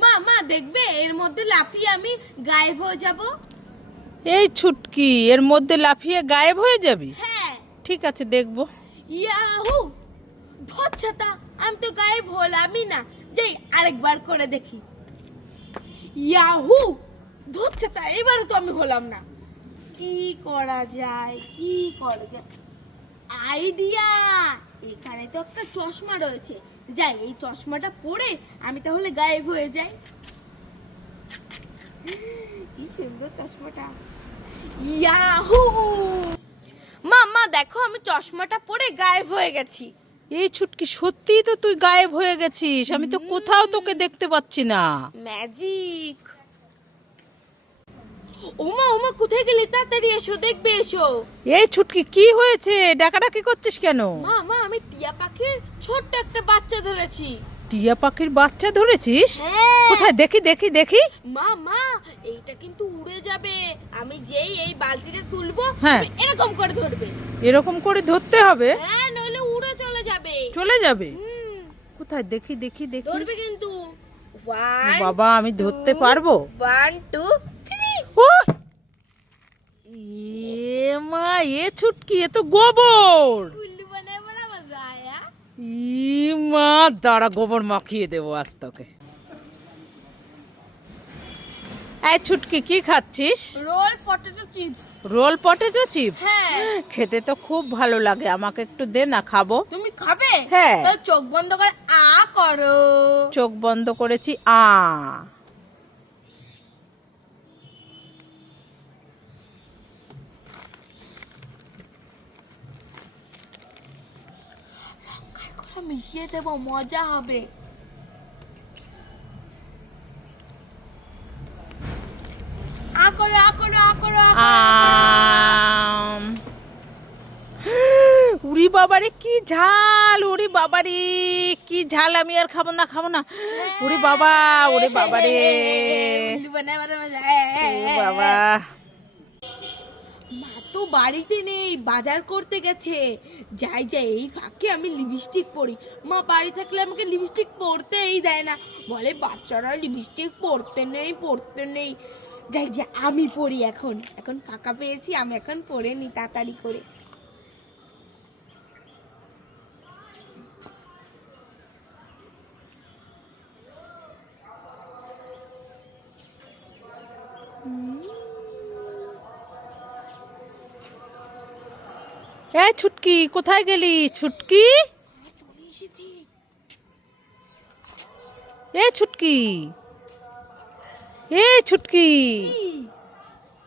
মা মা দেখবে এর মধ্যে লাফিয়ে আমি গায়েব হয়ে যাব। এই ছুটকি, এর মধ্যে লাফিয়ে গায়েব হয়ে যাবি? হ্যাঁ। ঠিক আছে, দেখবো। ইয়াহু, ধচ্ছাতা, আমি তো গায়েব হলামই না। যাই আরেকবার করে দেখি। ইয়াহু, ধচ্ছাতা, এবারে তো আমি হলাম না। কি করা যায়, কি করা যায়? আইডিয়া! এখানে তো একটা চশমা রয়েছে। যাই এই চশমাটা পরে আমি তাহলে গায়েব হয়ে যাই। কি সুন্দর চশমাটা। ইয়াহু! মা দেখো, আমি চশমাটা পরে গায়েব হয়ে গেছি। এই ছুটকি, সত্যিই তো তুই গায়েব হয়ে গেছিস, আমি তো কোথাও তোকে দেখতে পাচ্ছি না। ম্যাজিক! ওমা কোথায় গেলে? তাড়াতাড়ি এসো, দেখবে এসো। এই ছুটকি, কি হয়েছে? ডাকাডাকি করছিস কেন? মা আমি টিয়া পাখির ছোট্ট একটা বাচ্চা ধরেছি। টিয়া পাখির বাচ্চা ধরেছিস? হ্যাঁ। কোথায় দেখি দেখি দেখি। মা এইটা কিন্তু উড়ে যাবে। আমি যেই এই বালতিটা তুলবো, হ্যাঁ। তুমি এরকম করে ধরবে। এরকম করে ধরতে হবে? হ্যাঁ, নইলে উড়ে চলে যাবে। চলে যাবে? হুম, কোথায় দেখি দেখি দেখি। ধরবে কিন্তু। বাবা, আমি ধরতে পারবো? 1 2 3। ও এ মা, এ ছুটকি, এ তো গোবর। উল্লু বানায় বলা মজা আয়া। ই মা, দাঁড়া, গোবর মাখিয়ে দেবো আজ তোকে। এই ছুটকি, কি খাচ্ছিস? Roll potato chips. Roll potato chips? হ্যাঁ। খেতে তো খুব ভালো লাগে, আমাকে একটু দে না, খাবো। তুমি খাবে? হ্যাঁ। তো চোখ বন্ধ করে আ করো। চোখ বন্ধ করেছি, আ। মিশিয়ে দেবো, মজা হবে। আ করো আ করো আ করো আ করো। আম। উরি বাবারে, কি ঝাল! ওরে বাবারে, কি ঝাল! আমি আর খাবো না, খাবো না। ওরে বাবা, ওরে বাবারে, উল্লু বানায় বলা মজা। ওরে বাবা। মা তো বাড়িতে নেই, বাজার করতে গেছে। যাই এই ফাঁকে আমি লিপস্টিক পরি। মা বাড়ি থাকলে আমাকে লিপস্টিক পরতেই দেয় না, বলে বাচ্চারা লিপস্টিক পরতে নেই। যাই আমি পরি। এখন ফাঁকা পেয়েছি, আমি এখন পরে নি তাড়াতাড়ি করে। এই ছুটকি, কোথায় গেলি ছুটকি? চলে এসেছি। এই ছুটকি, এই ছুটকি,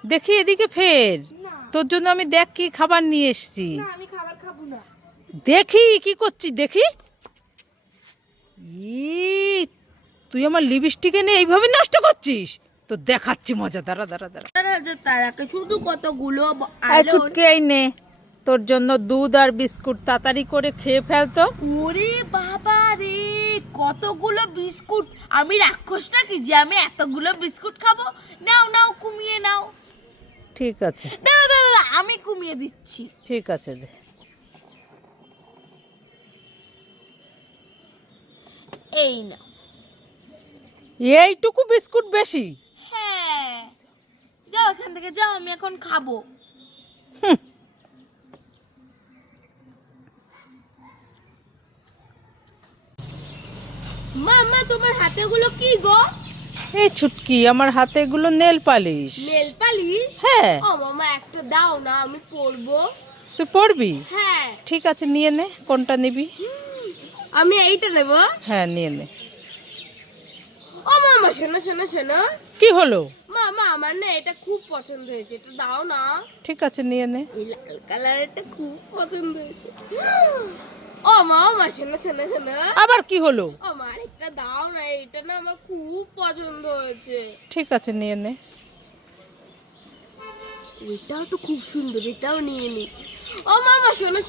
দেখি এদিকে ফের। না তোর জন্য আমি দেখ কি খাবার নিয়ে এসেছি। না, আমি খাবার খাবো না। দেখি কি করছিস, দেখি। তুই আমার লিপস্টিক এনে এইভাবে নষ্ট করছিস? তো দেখাচ্ছি মজা, দাঁড়া দাঁড়া দাঁড়া। তারাকে শুধু কতগুলো এই ছুটকি, এই নে, তোর জন্য দুধ আর বিস্কুট, তাড়াতাড়ি করে খেয়ে ফেলতো। ওরে বাবা রে, কতগুলো বিস্কুট! আমি রাক্ষস নাকি যে আমি এতগুলো বিস্কুট খাবো? নাও কমিয়ে নাও। ঠিক আছে, দাঁড়া আমি কমিয়ে দিচ্ছি। ঠিক আছে, দে। এই নাও। এইটুকু বিস্কুট বেশি? হ্যাঁ, যাও এখান থেকে যাও, আমি এখন খাবো। মা তোমার হাতেগুলো কি গো? এই ছুটকি, আমার হাতে এগুলো নেল পালিশ। Nail polish? হ্যাঁ। ও মামা, একটা দাও না, আমি পরবো। তুই পড়বি? হ্যাঁ। ঠিক আছে, নিয়ে নে, কোনটা নিবি? আমি এইটা নেব। হ্যাঁ, নিয়ে নে। ও মামা, শোনো। কি হলো? মামা, আমার না এটা খুব পছন্দ হয়েছে, এটা দাও না। ঠিক আছে, নিয়ে নে। এই লাল কালারটা খুব পছন্দ হয়েছে। ও মামা, শোনো। আবার কি হলো? ও মা, আরেকটা দাও না, এটা না আমার খুব পছন্দ হয়েছে। ঠিক আছে, নিয়ে নে। এটাও তো খুব সুন্দর, এটাও নিয়ে নি। ও মামা, শোনো।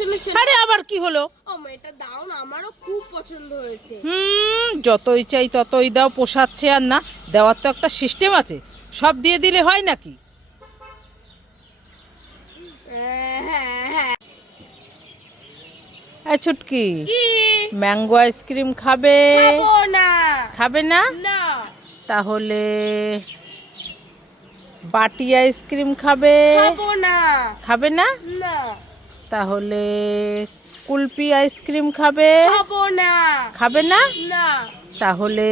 আরে আবার কি হলো? ও মা, এটা দাও না, আমারও খুব পছন্দ হয়েছে। যতই চাই ততই দাও, পোষাচ্ছে আর না। দেওয়ার তো একটা সিস্টেম আছে, সব দিয়ে দিলে হয় নাকি? হ্যাঁ। এই ছুটকি, কি? ম্যাঙ্গো আইসক্রিম খাবে? খাবো না। খাবে না? না। তাহলে বাটি আইসক্রিম খাবে? খাবো না। খাবে না? না তাহলে কুলফি আইসক্রিম খাবে? খাবো না। খাবে না? না তাহলে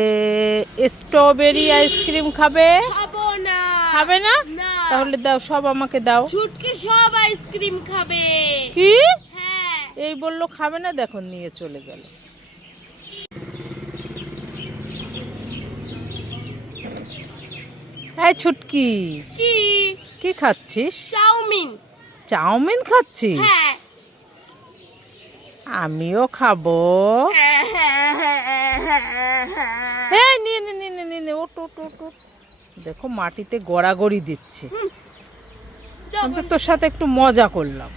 স্ট্রবেরি আইসক্রিম খাবে? খাবো না। খাবে না? না তাহলে দাও, সব আমাকে দাও। ছুটকি সব আইসক্রিম খাবে। কি হ্যাঁ এই বললো খাবে না, দেখো নিয়ে চলে গেল। এই ছুটকি, কি? কি খাচ্ছিস? চাউমিন। চাউমিন খাচ্ছিস? হ্যাঁ আমিও খাবো। হ্যাঁ নিয়ে নে নিয়ে নে নিয়ে নে, ওট ওট ওট ওট। দেখো মাটিতে গড়াগড়ি দিচ্ছে। আমি তো তোর সাথে একটু মজা করলাম।